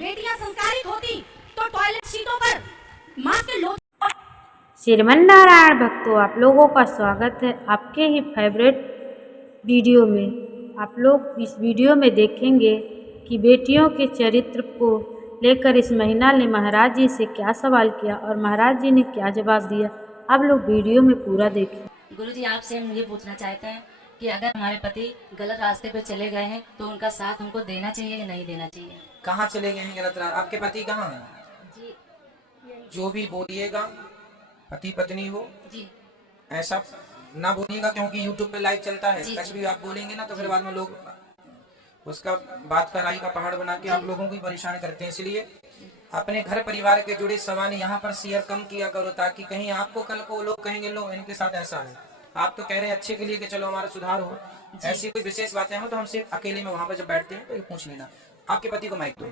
बेटियां संस्कारित होती तो टॉयलेट सीटों पर माँ के लोग। श्रीमन नारायण भक्तों, आप लोगों का स्वागत है आपके ही फेवरेट वीडियो में। आप लोग इस वीडियो में देखेंगे कि बेटियों के चरित्र को लेकर इस महिला ने महाराज जी से क्या सवाल किया और महाराज जी ने क्या जवाब दिया। आप लोग वीडियो में पूरा देखें। गुरुजी, आपसे हम ये पूछना चाहते हैं कि अगर हमारे पति गलत रास्ते पे चले गए हैं तो उनका साथ हमको देना चाहिए या नहीं देना चाहिए? कहाँ चले गए हैं गलत राह? आपके पति कहाँ हैं? जी जो भी बोलिएगा, पति पत्नी हो जी ऐसा ना बोलिएगा, क्योंकि YouTube पे लाइव चलता है। जी, कुछ जी। भी आप बोलेंगे ना तो फिर बाद में लोग उसका बात का राई का पहाड़ बना के आप लोगों को ही परेशान करते हैं। इसलिए अपने घर परिवार के जुड़े सवाल यहाँ पर शेयर कम किया करो, ताकि कहीं आपको कल को लोग कहेंगे लो इनके साथ ऐसा है। आप तो कह रहे हैं अच्छे के लिए कि चलो हमारा सुधार हो। ऐसी कोई विशेष बातें हो तो हमसे अकेले में वहां पर जब बैठते हैं तो ये पूछ लेना। आपके पति को माइक दो।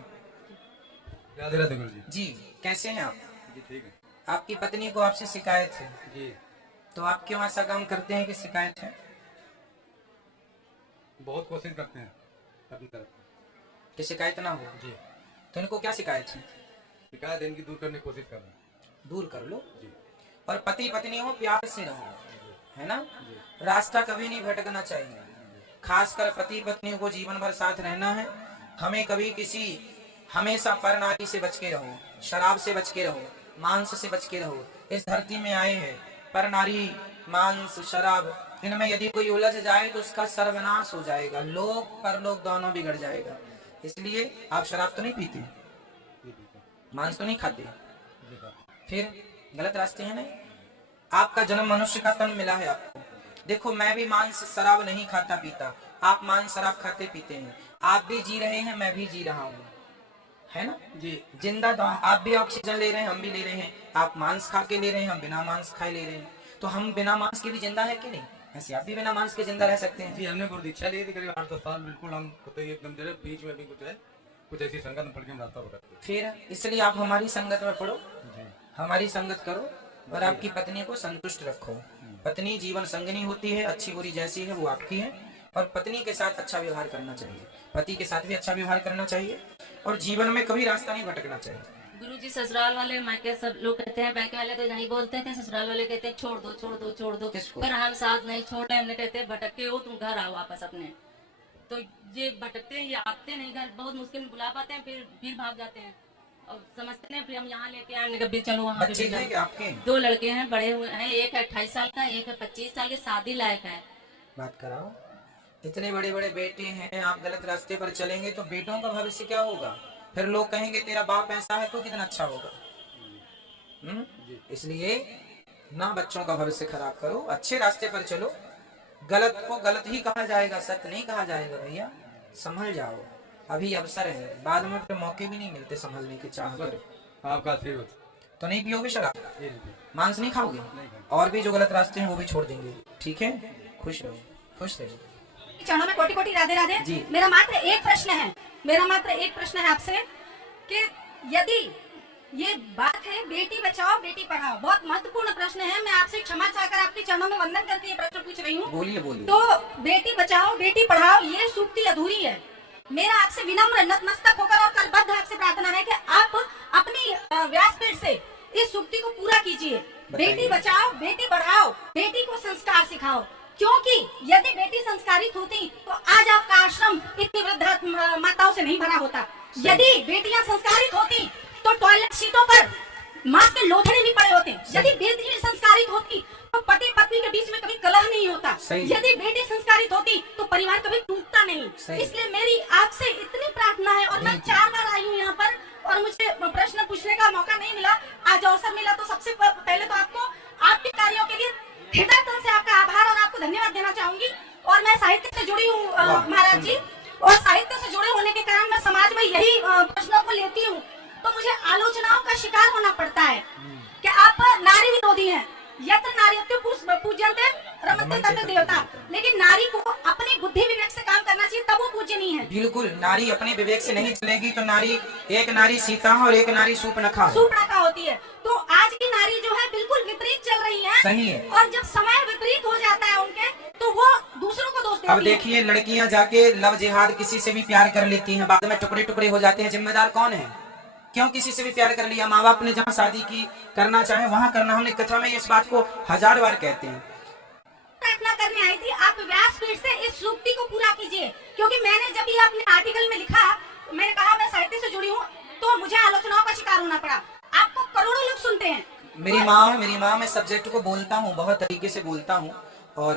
राधे राधे गुरु जी। जी, कैसे हैं आप? जी ठीक है आपकी पत्नी को आपसे शिकायत है, जी। तो आप क्यों ऐसा काम करते हैं कि शिकायत है? बहुत कोशिश करते हैं अपनी तरफ कि शिकायत ना हो। जी। तो इनको क्या शिकायत है? शिकायत इनकी दूर करने की कोशिश कर रहे हैं। दूर कर लो। जी और पति पत्नी हो प्यार से रहो, है ना? जी। रास्ता कभी नहीं भटकना चाहिए। खासकर पति पत्नी को जीवन भर साथ रहना है। हमें कभी हमेशा पर नारी से बच के रहो, शराब से बच के रहो, मांस से बच के रहो। इस धरती में आए हैं पर नारी, मांस, शराब, इनमें यदि कोई उलझ जाए तो उसका सर्वनाश हो जाएगा। लोग परलोक दोनों बिगड़ जाएगा। इसलिए आप शराब तो नहीं पीते, मांस तो नहीं खाते, फिर गलत रास्ते हैं नहीं। आपका जन्म मनुष्य का तन मिला है आपको। देखो, मैं भी मांस शराब नहीं खाता पीता, आप मांस शराब खाते पीते हैं। आप भी जी रहे हैं, मैं भी जी रहा हूँ, है ना जी? जिंदा तो आप भी ऑक्सीजन ले रहे हैं, हम भी ले रहे हैं। आप मांस खा के ले रहे हैं, हम बिना मांस खाए ले रहे हैं। तो हम बिना मांस के भी जिंदा है कि नहीं? ऐसे आप भी बिना मांस के जिंदा रह सकते हैं। जी, हमने गुरु दीक्षा ली थी करीब 8-10 साल। बिल्कुल हम तो एकदम जरे बीच में भी कुछ ऐसी संगत में पड़ के हम रास्ता पकड़ते। फिर इसलिए आप हमारी संगत में पढ़ो, हमारी संगत करो और आपकी पत्नी को संतुष्ट रखो। पत्नी जीवन संगनी होती है, अच्छी बुरी जैसी है वो आपकी है। और पत्नी के साथ अच्छा व्यवहार करना चाहिए, पति के साथ भी अच्छा व्यवहार करना चाहिए और जीवन में कभी रास्ता नहीं भटकना चाहिए। गुरुजी, ससुराल वाले मायके सब लोग कहते हैं, मायके वाले तो नहीं बोलते थे, ससुराल वाले कहते हैं छोड़ दो छोड़ दो छोड़ दो। किसको? पर हम साथ नहीं छोड़ रहे। हमने कहते हैं भटके हो तुम, घर आओ वापस अपने। तो ये भटकते हैं, ये आते नहीं घर, बहुत मुश्किल में बुला पाते हैं, फिर भाग जाते हैं और समझते हैं फिर हम यहाँ लेके आए। कभी चलो वहाँ पे। बच्चे हैं आपके? 2 लड़के हैं, बड़े हुए हैं। एक है 28 साल का, एक है 25 साल के, शादी लायक है। बात कराओ। इतने बड़े बड़े बेटे हैं, आप गलत रास्ते पर चलेंगे तो बेटों का भविष्य क्या होगा? फिर लोग कहेंगे तेरा बाप ऐसा है तो कितना अच्छा होगा। इसलिए ना बच्चों का भविष्य खराब करो, अच्छे रास्ते पर चलो। गलत को गलत ही कहा जाएगा, सत्य नहीं कहा जाएगा। भैया संभल जाओ, अभी अवसर है, बाद में फिर मौके भी नहीं मिलते संभलने के। चाह कर आपका आशीर्वाद। तो नहीं पियोगे शराब, जी जी। मांस नहीं खाओगे, और भी जो गलत रास्ते हैं वो भी छोड़ देंगे। ठीक है? खुश रहो, खुश रहो। चरणों में कोटि कोटि राधे राधे जी। मेरा मात्र एक प्रश्न है आपसे कि यदि ये बात है बेटी बचाओ बेटी पढ़ाओ, बहुत महत्वपूर्ण प्रश्न है। मैं आपसे क्षमा चाहकर आपके चरणों में वंदन करके ये प्रश्न पूछ रही हूँ। बोलिए बोलिए। तो बेटी बचाओ बेटी पढ़ाओ ये सूक्ति अधूरी है। मेरा आपसे विनम्र नतमस्तक होकर और करबद्ध आपसे प्रार्थना है कि आप अपनी व्यासपीठ से इस सूक्ति को पूरा कीजिए। बेटी बचाओ बेटी पढ़ाओ, बेटी को संस्कार सिखाओ, क्योंकि यदि बेटी संस्कारित होती तो आज आपका आश्रम इतनी वृद्ध माताओं से नहीं भरा होता। यदि बेटियां संस्कारित होती तो टॉयलेट सीटों पर मांस के लोथड़े नहीं पड़े होते। यदि बेटी संस्कारित होती तो पति पत्नी के बीच में कभी कलह नहीं होता। यदि बेटी संस्कारित होती तो परिवार कभी टूटता नहीं। इसलिए मेरी आपसे इतनी प्रार्थना है, और मैं 4 बार आई हूँ यहाँ पर और मुझे प्रश्न पूछने का मौका नहीं मिला। आज अवसर मिला तो सबसे पहले तो आपको आपके कार्यों के लिए हृदय तल से आपका आभार और आपको धन्यवाद देना चाहूंगी। और मैं साहित्य से जुड़ी हूँ महाराज जी, और साहित्य से जुड़े होने के कारण मैं समाज में यही प्रश्नों को लेती हूँ। तो मुझे आलोचनाओं का शिकार होना पड़ता है कि आप नारी विरोधी हैं। यत्र नारीत्व पूज्यन्ते रमन्ते तत्र देवता। लेकिन नारी को अपनी बुद्धि विवेक से काम करना चाहिए, तब वो पूजनीय है। बिल्कुल, नारी अपने विवेक से नहीं चलेगी तो एक नारी सीता और एक नारी सूर्पणखा होती है। तो आज की नारी जो है बिल्कुल विपरीत चल रही है। सही है। और जब समय विपरीत हो जाता है उनके, तो तो वो दूसरों को दोष देती अब है। देखिए, लड़कियां जाके लव जिहाद किसी से भी प्यार कर लेती हैं, बाद में टुकड़े टुकड़े हो जाते हैं, जिम्मेदार कौन है? क्यों किसी से भी प्यार कर लिया? माँ बाप ने जहाँ शादी की, करना चाहे वहां करना। हमने कथा में इस बात को 1000 बार कहते हैं। प्रार्थना करने आई थी, आप व्यासपीठ से इस सूक्ति को पूरा कीजिए, क्योंकि मैंने जब ये अपने आर्टिकल में लिखा, मैंने कहा मैं साहित्य से जुड़ी हूँ, तो मुझे आलोचनाओं का शिकार होना पड़ा। आपको करोड़ों लोग सुनते हैं। मेरी माँ, मैं सब्जेक्ट को बोलता हूँ, बहुत तरीके से बोलता हूँ। और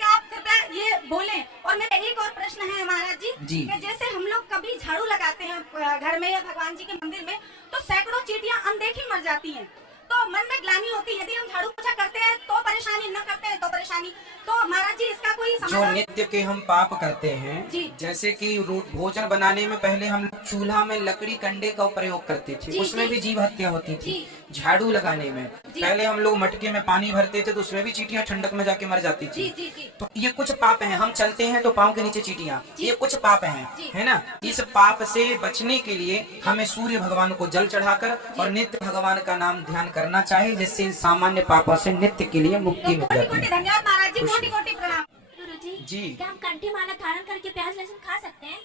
क्या आप कृपया ये बोलें? और मेरा एक और प्रश्न है महाराज जी, कि जैसे हम लोग कभी झाड़ू लगाते हैं घर में या भगवान जी के मंदिर में, तो सैकड़ों चींटियां अनदेखी मर जाती हैं, तो मन में ग्लानि होती है। यदि हम झाड़ू पोछा करते हैं तो परेशानी, न करते हैं तो परेशानी, तो महाराज जी इसका कोई जो समाधान? नित्य के हम पाप करते हैं, जी। जैसे कि भोजन बनाने में पहले हम लोग चूल्हा में लकड़ी कंडे का प्रयोग करते थे, जी, उसमें जी। भी जीव हत्या होती थी। जी। झाड़ू लगाने में जी। पहले हम लोग मटके में पानी भरते थे, तो उसमें भी चींटियां ठंडक में जाके मर जाती जी थी। जी जी तो ये कुछ पाप हैं। हम चलते हैं तो पाँव के नीचे चींटियां, ये कुछ पाप हैं, जी। है ना? इस पाप से बचने के लिए हमें सूर्य भगवान को जल चढ़ाकर और नित्य भगवान का नाम ध्यान करना चाहिए, जिससे सामान्य पापों से नित्य के लिए मुक्ति मिल कोटि जाती कोटि है। धन्यवाद महाराज जी, खुश कोटि कोटि प्रणाम। गुरुजी, जी। क्या हम कंठी माला धारण करके प्याज लहसुन खा सकते हैं?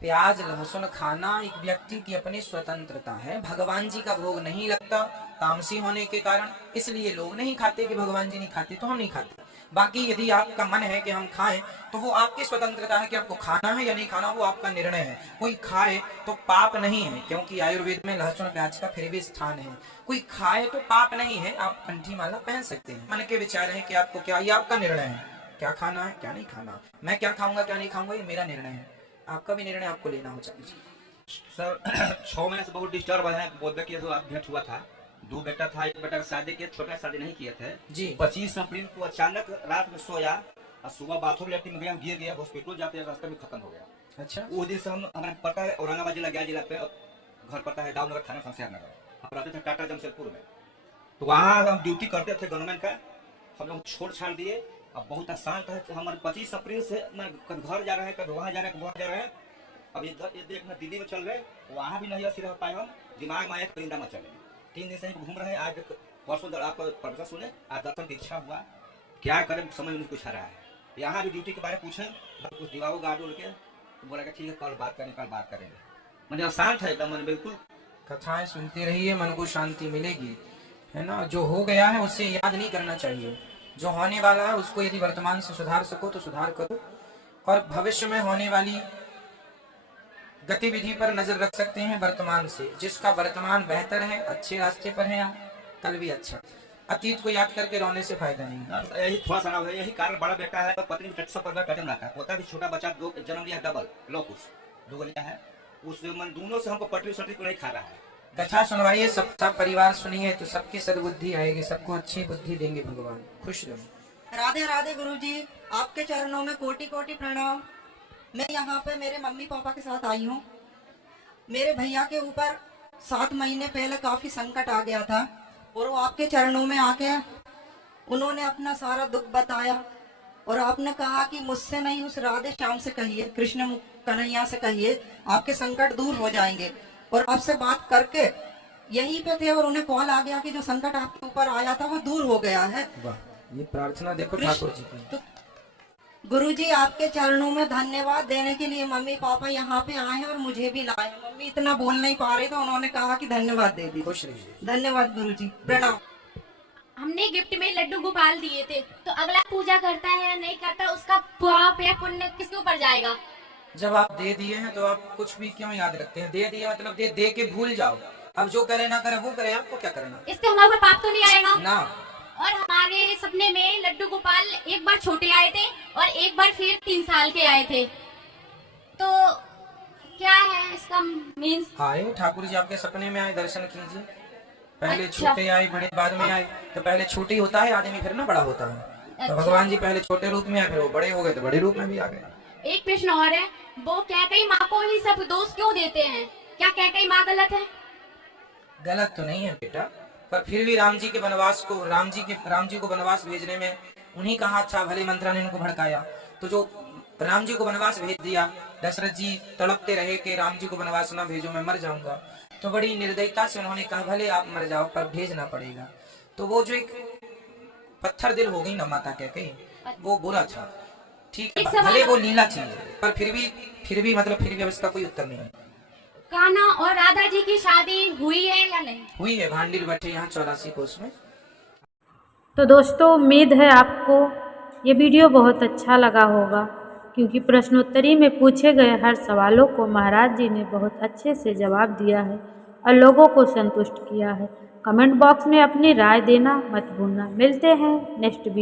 प्याज लहसुन खाना एक व्यक्ति की अपनी स्वतंत्रता है। भगवान जी का भोग नहीं लगता तामसी होने के कारण, इसलिए लोग नहीं खाते कि भगवान जी नहीं खाते तो हम नहीं खाते। बाकी यदि आपका मन है कि हम खाएं, तो वो आपकी स्वतंत्रता है कि आपको खाना है या नहीं खाना, वो आपका निर्णय है। कोई खाए तो पाप नहीं है, क्योंकि आयुर्वेद में लहसुन प्याज का फिर भी स्थान है। कोई खाए तो पाप नहीं है, आप कंठी माला पहन सकते हैं। मन के विचार है कि आपको क्या, ये आपका निर्णय है, क्या खाना है क्या नहीं खाना। मैं क्या खाऊंगा क्या नहीं खाऊंगा ये मेरा निर्णय है, आपका भी निर्णय आपको लेना हो चाहिए। सर 6 महीने से बहुत डिस्टर्ब है। बोलते कि जो भेंट हुआ था, 2 बेटा था, 1 बेटा शादी किए, छोटा शादी नहीं किए थे जी। 25 अप्रैल को अचानक रात में सोया और सुबह बाथरूम लेटरिन में गया, गिर गया, हॉस्पिटल जाते रास्ते में खत्म हो गया। अच्छा। उस दिन से हम, हमें पता है औरंगाबाद जिला गया जिला पे, घर पता है दाऊदनगर थाना शमशेर नगर, हम रहते थे टाटा जमशेदपुर में। तो वहाँ हम ड्यूटी करते थे गवर्नमेंट का, हम लोग छोड़ छाड़ दिए। अब बहुत आसान है, हमारे 25 अप्रैल से मैं घर जा रहे हैं, कभी वहाँ जा रहे हैं, वहाँ जा रहे हैं। अब इधर ये देखना दिल्ली में चल रहे, वहाँ भी नहीं ऐसी रह पाए हम, दिमाग में एक परिंदा में चले। 3 दिन से घूम रहे हैं। आज परसों आपको प्रोफेसर सुने, आज दर्शन की इच्छा हुआ, क्या करें समझ में कुछ आ रहा है। यहाँ भी ड्यूटी के बारे में पूछे, कुछ दिमागो गार्ड उड़ के, तो बोला कि ठीक है कल बात करेंगे। मतलब आसान था एकदम, मन बिल्कुल। कथाएं सुनते रहिए, मन को शांति मिलेगी, है ना? जो हो गया है उससे याद नहीं करना चाहिए, जो होने वाला है उसको यदि वर्तमान से सुधार सको तो सुधार करो, और भविष्य में होने वाली गतिविधि पर नजर रख सकते हैं वर्तमान से। जिसका वर्तमान बेहतर है, अच्छे रास्ते पर है, कल भी अच्छा। अतीत को याद करके रोने से फायदा नहीं। यही थोड़ा सा है, यही कारण बड़ा बेटा है, पत्नी टट्सा पर कटम रखा है, पोता भी छोटा बच्चा जन्म लिया डबल लोकुस 2 लिया है, उस मन दोनों से हमको पटरी सटरी को नहीं खा रहा है। कथा सुनवाइए, सब परिवार सुनिए तो सबकी सद्बुद्धि आएगी, सबको अच्छी बुद्धि देंगे भगवान। खुश रहो। राधे राधे गुरुजी, आपके चरणों में कोटि कोटि प्रणाम। मैं यहाँ पे मेरे मम्मी पापा के साथ आई हूँ। मेरे भैया के ऊपर 7 महीने पहले काफी संकट आ गया था, और वो आपके चरणों में आके उन्होंने अपना सारा दुख बताया, और आपने कहा कि मुझसे नहीं उस राधे श्याम से कहिए, कृष्ण कन्हैया से कहिए, आपके संकट दूर हो जाएंगे। और आपसे बात करके यहीं पे थे और उन्हें कॉल आ गया कि जो संकट आपके ऊपर आया था वो दूर हो गया है। वाह, ये प्रार्थना देखो ठाकुर जी की। तो गुरुजी आपके चरणों में धन्यवाद देने के लिए मम्मी पापा यहाँ पे आए हैं और मुझे भी लाए। मम्मी इतना बोल नहीं पा रहे तो उन्होंने कहा कि धन्यवाद दे दी। खुश रहिए। धन्यवाद गुरुजी, प्रणाम। हमने गिफ्ट में लड्डू गोपाल दिए थे, तो अगला पूजा करता है या नहीं करता, उसका पाप या पुण्य किसके ऊपर जाएगा? जब आप दे दिए हैं तो आप कुछ भी क्यों याद रखते हैं? दे दिए मतलब दे के भूल जाओ। अब जो करे ना करे वो करे, आपको क्या करना? इससे हमारे ऊपर पाप तो नहीं आएगा ना। और हमारे सपने में लड्डू गोपाल एक बार छोटे आए थे और एक बार फिर 3 साल के आए थे, तो क्या है इसका मीन्स? आए ठाकुर जी आपके सपने में आए, दर्शन कीजिए। पहले अच्छा। छोटे आए, बड़े बाद में आए। तो पहले छोटे होता है आदमी, फिर ना बड़ा होता है। तो अच्छा। भगवान जी पहले छोटे रूप में आए, फिर वो बड़े हो गए तो बड़े रूप में भी आ गए। एक प्रश्न और है, वो कैकई माँ को ही सब दोष क्यों देते हैं? क्या कैकई माँ गलत है? गलत तो नहीं है बेटा, पर फिर भी राम जी को वनवास भेजने में उन्हीं का हाथ था। भले मंत्रा ने उनको भड़काया, तो जो राम जी को वनवास भेज दिया, दशरथ जी तड़पते रहे कि राम जी को वनवास ना भेजो, मैं मर जाऊंगा। तो बड़ी निर्दयता से उन्होंने कहा भले आप मर जाओ पर भेजना पड़ेगा। तो वो जो एक पत्थर दिल हो गई ना माता कैकेयी, वो बुरा था। ठीक एक है, सवाल- भले वो लीला थी, पर फिर भी मतलब फिर भी अब इसका कोई उत्तर नहीं है। कान्हा और राधा जी की शादी हुई है या नहीं? हुई है, भांडीर बैठे यहाँ 84 कोस में। तो दोस्तों, उम्मीद है आपको ये वीडियो बहुत अच्छा लगा होगा, क्योंकि प्रश्नोत्तरी में पूछे गए हर सवालों को महाराज जी ने बहुत अच्छे से जवाब दिया है और लोगों को संतुष्ट किया है। कमेंट बॉक्स में अपनी राय देना मत भूलना। मिलते हैं नेक्स्ट वीडियो।